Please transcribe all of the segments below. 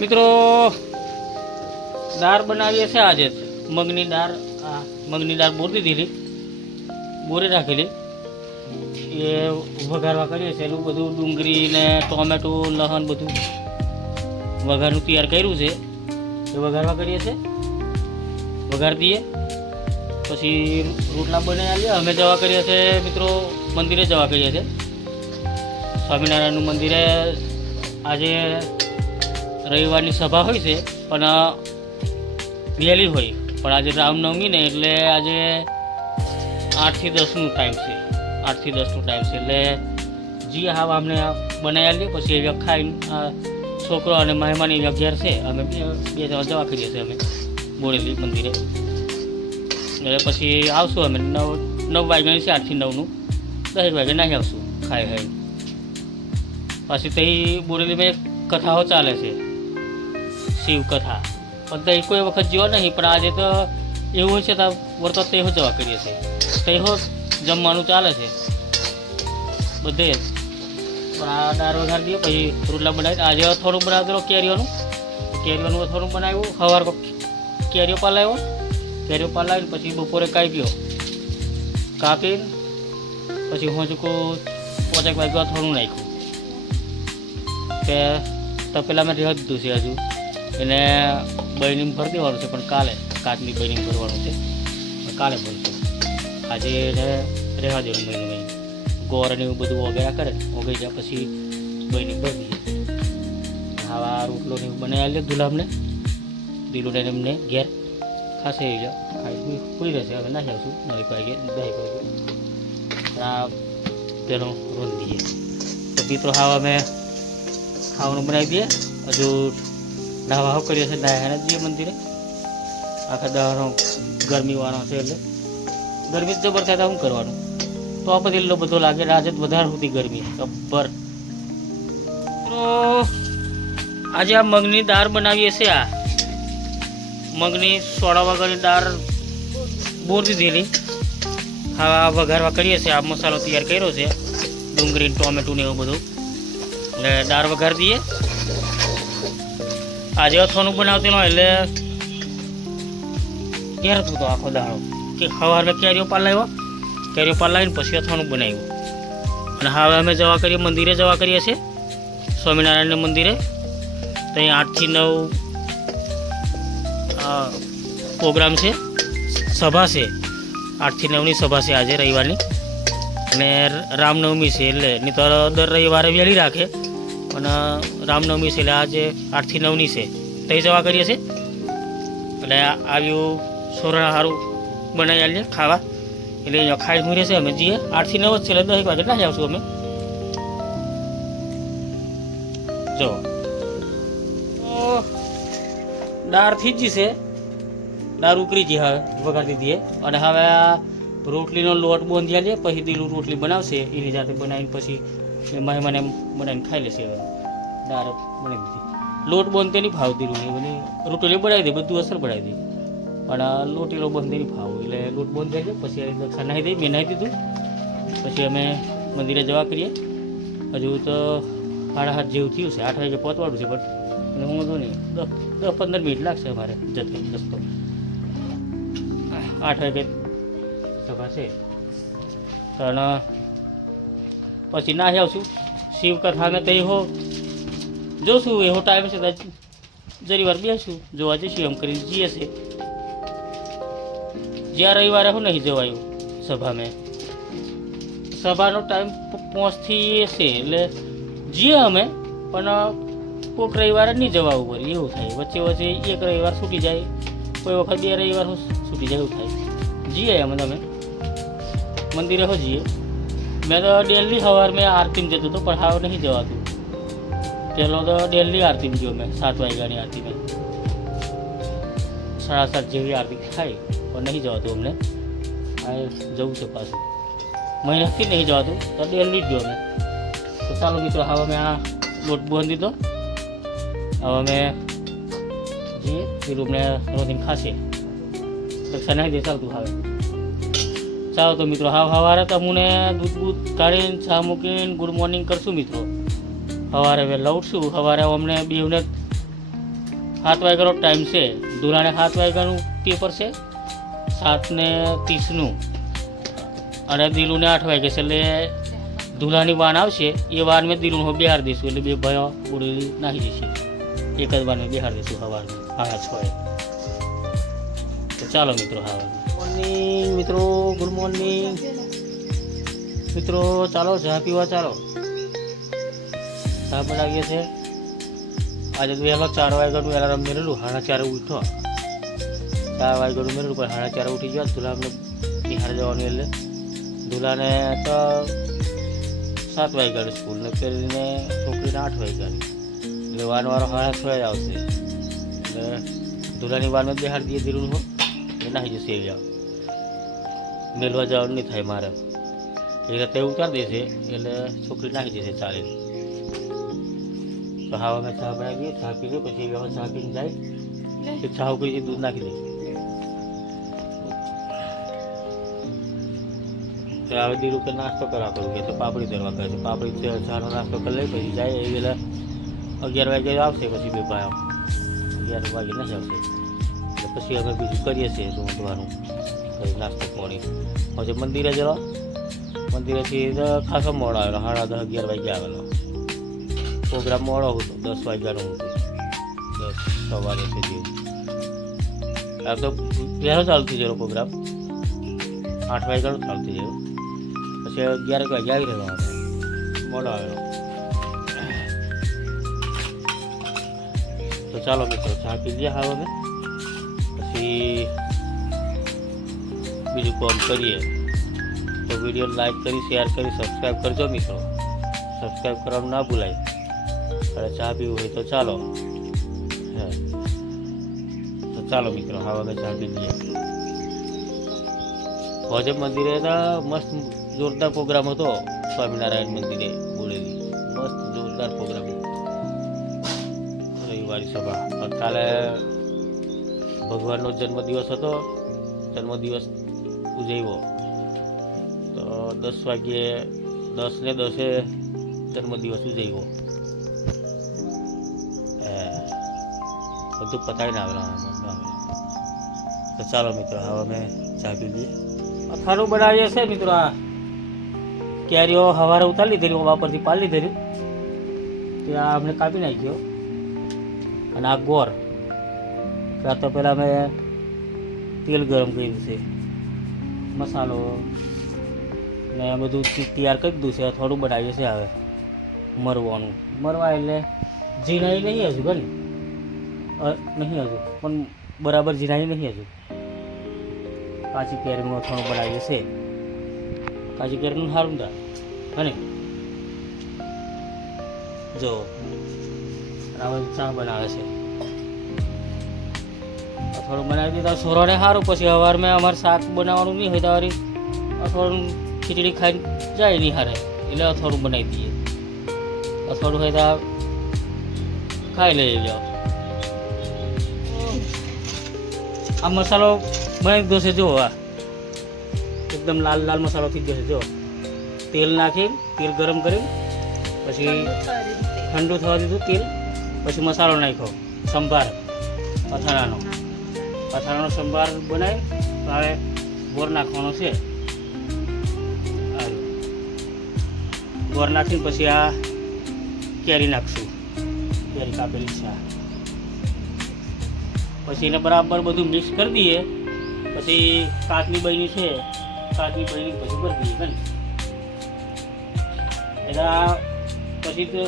મિત્રો દાળ બનાવીએ છે આજે મગની દાળ. મગની દાળ બોરી દીધી, બોરી રાખેલી, એ વઘારવા કરીએ છીએ. એનું બધું ડુંગળી ને ટોમેટું લસણ બધું વઘારનું તૈયાર કર્યું છે, એ વઘારવા કરીએ છીએ. વઘાર દઈએ પછી રોટલા બનાવી આવીએ. અમે જવા કરીએ છીએ મિત્રો મંદિરે જવા કરીએ છીએ, સ્વામિનારાયણનું મંદિરે. આજે રવિવારની સભા હોય છે પણ વહેલી હોય, પણ આજે રામનવમી ને એટલે આજે 8 થી 10નું ટાઈમ છે. 8 થી 10નું ટાઈમ છે એટલે જી હા અમને બનાવી આવીએ. પછી એ ખાઈને છોકરો અને મહેમાન એ ઘેર છે. અમે બે જવા કરીએ છીએ અમે બોરેલી મંદિરે. એટલે પછી આવશું અમે 9 વાગ્યાની છે, 8 થી 9નું. 10 વાગે નાહી આવશું ખાઈ ખાઈ. પછી ત્યાં બોરેલીમાં એક કથાઓ ચાલે છે, શિવ કથા. પણ ત્યાં કોઈ વખત જેવો નહીં, પણ આજે તો એવું હોય છે તો વર્ત તેહો જવા કરીએ છીએ. તેહો જમવાનું ચાલે છે બધે જ. પણ આ દાળ વઘાર દઈએ પછી રોટલા બનાવી. આજે થોડું બનાવેલું કેરીઓનું થોડું બનાવ્યું. સવાર કેરીઓ પાલાવ્યો, કેરીઓ પાલાવીને પછી બપોરે કાપ્યો, કાપીને પછી હું ચૂકું 5 વાગ્યા થોડું નાખ્યું કે તપેલામાં રહેવા દીધું છે. હજુ એને બહેની ભરી દેવાનું છે, પણ કાલે કાચની બહેની ભરવાનું છે, કાલે ભરશું. આજે એને રહેવા દેવાનું બહેની. ગોળ અને એવું બધું વગેરે કરે, વગાઈ જાય પછી બહેની ભરી દઈએ. આવા રોટલો ને એવું બનાવી લે દુલામને, દીલું એમને ઘેર ખાશે એ ખાઈ પૂરી રહેશે. હવે નાખી આવશું 9 વાગે 10 વાગે આ તેનો રોજ દઈએ. તો મિત્રો હા અમે ખાવાનું બનાવી દઈએ. હજુ નાવા કરીએ છીએ, નાહ્યા જઈએ મંદિરે. આખા દાવાનો ગરમીવાળો છે એટલે ગરમી જબર થાય તો શું કરવાનું. તો આ બધી એટલો બધો લાગે, આજે વધારે સુધી ગરમી જબ્બર. તો આજે આ મગની દાળ બનાવીએ છીએ. આ મગની 16 વાગ્યાની દાળ બોરી દીધેલી. હા વઘારવા કરીએ છીએ. આ મસાલો તૈયાર કર્યો છે, ડુંગળી ટોમેટું ને એવું બધું. એટલે દાળ વઘાર દઈએ. આજે અથાણું બનાવતી હોય એટલે ઘેર હતું તો આખો દાડો કે સવારે કેરીઓ પાલાવીને પછી અથાણું બનાવ્યું. અને હવે અમે જવા કરીએ મંદિરે જવા કરીએ છીએ, સ્વામિનારાયણના મંદિરે. ત્યાં 8 થી 9 પ્રોગ્રામ છે, સભા છે. 8 થી 9ની સભા છે આજે રવિવારની. અને રામનવમી છે એટલે નહીં તો દર રવિવારે વહેલી રાખે, પણ રામનવમી છે એટલે આજે 8 થી 9ની છે. ત્યાં જવા કરીએ છીએ. એટલે આવ્યું સોરણ સારું બનાવી આવીએ ખાવા. એટલે અહીંયા ખાઈ મૂરીએ છીએ અમે જઈએ. 8 થી 9 જ છે એટલે 10 વાગે નાખી આવશું અમે. જો દાળ થઈ જ છે, દાળ ઉકળી છે, હવે વગાડી દીધી. અને હવે આ રોટલીનો લોટ બાંધી આવીએ. પછી દીલું રોટલી બનાવશે એની જાતે બનાવીને પછી મહેમાન એમ બનાવીને ખાઈ લેશે. હવે દાળ બનાવી દીધી. લોટ બાંધતે નહીં ભાવ દીલું નહીં, બધી રોટલી બનાવી દે, બધું અસર બનાવી દે, પણ લોટીલો બાંધતે નહીં ભાવ. એટલે લોટ બાંધી દે પછી દક્ષા નાહી દઈ, મેં નાહી દીધું. પછી અમે મંદિરે જવા કરીએ. હજુ તો 7:30 જેવું થયું છે, 8 વાગે પહોંચવાનું છે. પણ હું તો નહીં, 10-15 મિનિટ લાગશે અમારે જતો રસ્તો. 8 વાગે સભા છે, પણ પછી નાહી આવશું. શિવ કથાને તો એવો જોશું, એવો ટાઈમ છે જરી વાર બેસું જોવા જઈશું એમ કરીને જઈએ છે. જ્યાં રવિવારે હું નહીં જવાયું સભામાં. સભાનો ટાઈમ 5 થી છે એટલે જઈએ અમે, પણ કોઈક રવિવારે નહીં જવાનું પડે એવું થાય. વચ્ચે એક રવિવાર છૂટી જાય, કોઈ વખત 2 રવિવાર છૂટી જાય એવું થાય. જઈએ અમે તમે મંદિરે હો જઈએ. મેં તો ડેલી સવાર મેં આરતીમાં જતો હતો, પણ હવે નહીં જવાતું. પહેલો તો ડેલી આરતીમાં ગયો મેં, 7 વાગ્યાની આરતી મેં 7:30 જેવી આરતી થાય, પણ નહીં જવાતું અમને. આ જવું છે પાછું, મહિનાથી નહીં જવાતું તો ડેલી જ ગયો મેં. તો ચાલો મિત્રો હવે મેં આ લોટ બાંધી દીધો. હવે અમે જઈએ પેલું અમને રોટીને ખાશે દક્ષા નાખી દે. ચાલતું હવે ચાલો તો મિત્રો હા સવારે તો અમને દૂધ કાઢીને ચા મૂકીને ગુડ મોર્નિંગ કરશું મિત્રો. સવારે વહેલા ઉઠશું. સવારે અમને બેવને 7 વાગ્યાનો ટાઈમ છે. ધુલાને 7 વાગ્યાનું પેપર છે, 7:30નું, અને દિલુને 8 વાગે છે. એટલે ધુલાની વાન આવશે, એ વાન મેં દિલુને બિહાર દઈશું. એટલે બે ભાઈઓ બોરેલી નાખી જશે. એક જ વાન બિહાર દઈશું સવારમાં 6:30. તો ચાલો મિત્રો, મોર્નિંગ મિત્રો, ગુડ મોર્નિંગ મિત્રો. ચાલો ચા પીવા, ચાલો ચા બનાવીએ છે. આજે તો વહેલો 4 વાગ્યાનું એલાર્મ મેળવેલું, 4:30 ઉઠો. 4 વાગ્યાનું મેળવેલું, પણ 4:30 ઉઠી ગયા. ધુલાને નિહાળ જવાનું, એટલે ધુલાને તો 7 વાગ્યાની સ્કૂલને કરીને છોકરીને 8 વાગ્યાની. એટલે વાનવાળો 6:30 આવશે. એટલે ધુલાની વાનમાં બેહાડી દઈએ ધીરું હો, એટલે નાહી જશે. એ મેળવા જવાનું નહીં થાય મારે. એ રીતે ઉતારી દેશે, એટલે છોકરી નાખી જશે ચાલીને. તો હા, અમે ચા બનાવી દઈએ, ચા પી લઈએ. પછી ચા પીને જાય, ચા ઉકળી દૂધ નાખી દઈએ. હવે દીરું કે નાસ્તો કરવા કરું કે તો પાપડી તરવા કરે છે. પાપડી ચાનો નાસ્તો કરી લઈ, પછી જાય. એ વેલા 11 વાગે આવશે. પછી બે ભાઈ 11 વાગે નહીં આવશે. એટલે પછી અમે બીજું કરીએ છીએ રોંધવાનું, નાસ્તો પાણી. પછી મંદિરે જવા, મંદિરેથી ખાસો મોડો આવેલો, 10:30 11 વાગે આવેલો. પ્રોગ્રામ મોડો હતો, 10 વાગ્યાનો હતો, 10 સવારે સુધી. આ તો પહેલો ચાલતું ગયો પ્રોગ્રામ, 8 વાગ્યાનો ચાલતું ગયો. પછી 11 વાગે આવી રહ્યો, મોડો આવેલો. તો ચાલો મિત્રો, ચા પી લઈએ હવે અમે, પછી બીજું કામ કરીએ. તો વિડીયો લાઈક કરી, શેર કરી, સબસ્ક્રાઈબ કરજો મિત્રો. સબસ્ક્રાઈબ કરવાનું ના ભૂલાય. અને ચા પીવું હોય તો ચાલો. તો ચાલો મિત્રો, હવે અમે ચા પી લઈએ. ભોજન મંદિરે મસ્ત જોરદાર પ્રોગ્રામ હતો. સ્વામિનારાયણ મંદિરે બોલેલી મસ્ત જોરદાર પ્રોગ્રામ, રવિવારી સભા. કાલે ભગવાનનો જન્મદિવસ હતો, જન્મદિવસ ઉજવ્યો. તો 10 વાગ્યે 10:10 જન્મદિવસ ઉજવ્યો. બધું પતાવીને આવેલા. તો ચાલો મિત્રો, હવે અમે ચા પી લઈએ. અથાણું બનાવીએ છે મિત્રો. આ કેરીઓ સવારે ઉતારી લીધેલી, વાપરથી પાડી લીધેલી, ત્યાં અમને કાપી નાખ્યો. અને આ ગોળ, ત્યાં તો પહેલાં અમે તેલ ગરમ કર્યું છે, મસાલો ને બધું તૈયાર કરી દીધું છે. થોડું બનાવીએ છે હવે મરવાનું. મરવા એટલે ઝીણાઈ નહીં હજુ, ઘણી નહીં હજુ, પણ બરાબર ઝીણાઈ નહીં હજુ. કાચી કેરીનું અથાણું બનાવીએ છે. કાચી કેરીનું સારું થાય અને જો હવે ચા બનાવે છે. અથાણું બનાવી દીધા છોરાને સારું. પછી સવારમાં અમારે શાક બનાવવાનું નહીં હોય તો અથાણું ખીચડી ખાઈને જાય નહીં હારે, એટલે અથાણું બનાવી દઈએ. અથાણું હોય તો ખાઈ લઈએ. જાઓ, આ મસાલો બનાવી દીધો છે. જો આ એકદમ લાલ લાલ મસાલો થઈ ગયો છે. જો તેલ નાખી, તેલ ગરમ કરી, પછી ઠંડુ થવા દીધું તેલ, પછી મસાલો નાખ્યો, સંભાર અથાણાનો સંભાર બનાવી. હવે ગોળ નાખવાનો છે. ગોળ નાખીને પછી આ કેરી નાખશું, કેરી કાપેલી છે. પછી એને બરાબર બધું મિક્સ કરી દઈએ. પછી કાચની બની છે, કાચની બની પછી ભરી દઈએ ને. એના પછી તો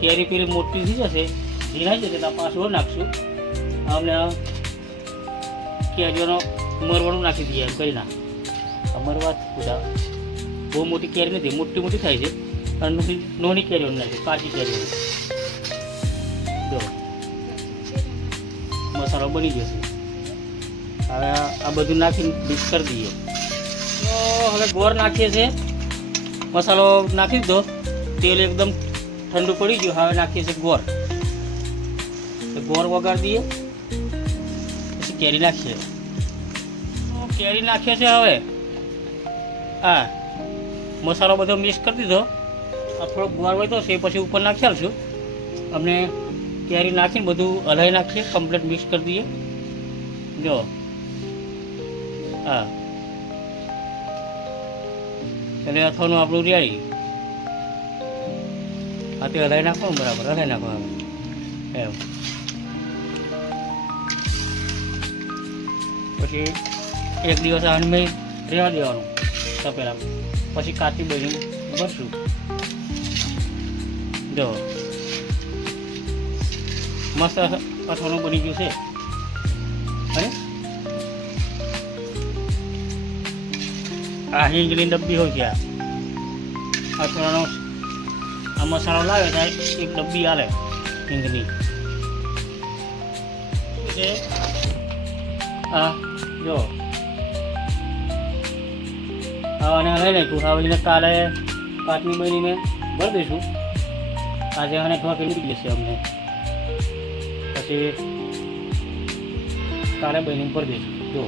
કેરી પેલી મોટી થઈ જશે, ઝીણાઈ જશે, ત્યાં પાછું નાખશું. અમને કેરીઓનો મરવાનું નાખી દઈએ એમ કરી ના. મરવા બધા બહુ મોટી કેરી નથી, મોટી મોટી થાય છે. અને નાની કેરીઓ નાખી, કાચી કેરીઓ. જો મસાલો બની જશે. હવે આ બધું નાખીને મિક્સ કરી દઈએ. તો હવે ગોળ નાખીએ છીએ. મસાલો નાખી દીધો, તેલ એકદમ ઠંડુ પડી ગયું. હવે નાખીએ છીએ ગોળ. ગોળ વગાડી દઈએ, પછી કેરી નાખીએ. કેરી નાખીએ છીએ. હવે હા, મસાલો બધો મિક્સ કરી દીધો. આ થોડોક ગોળ હોય તો છે, પછી ઉપર નાખી આલશું. અમને કેરી નાખીને બધું હલાવી નાખીએ, કમ્પ્લીટ મિક્સ કરી દઈએ. જો હા, એટલે અથવાનું આપણું રેડી. આ તે હલાવી નાખો ને બરાબર, હલાવી નાખો હવે એમ. પછી એક દિવસ આને મેં રહેવા દેવાનું તપેલા, પછી કાચી બની ભરશું. જો મસ્ત અથવાનું બની ગયું છે. અને આ હિંગની ડબ્બી હોય છે. આ અથવાનો આ મસાલો લાવે ત્યારે એક ડબ્બી હાલે હિંગની. હા જો આને લઈ નાખ્યું. હવે કાલે કાચની બનીને ભરી દઈશું. આજે આને ઠોકી નીકળી જશે અમને, પછી કાલે બનીને ભરી દઈશું. જો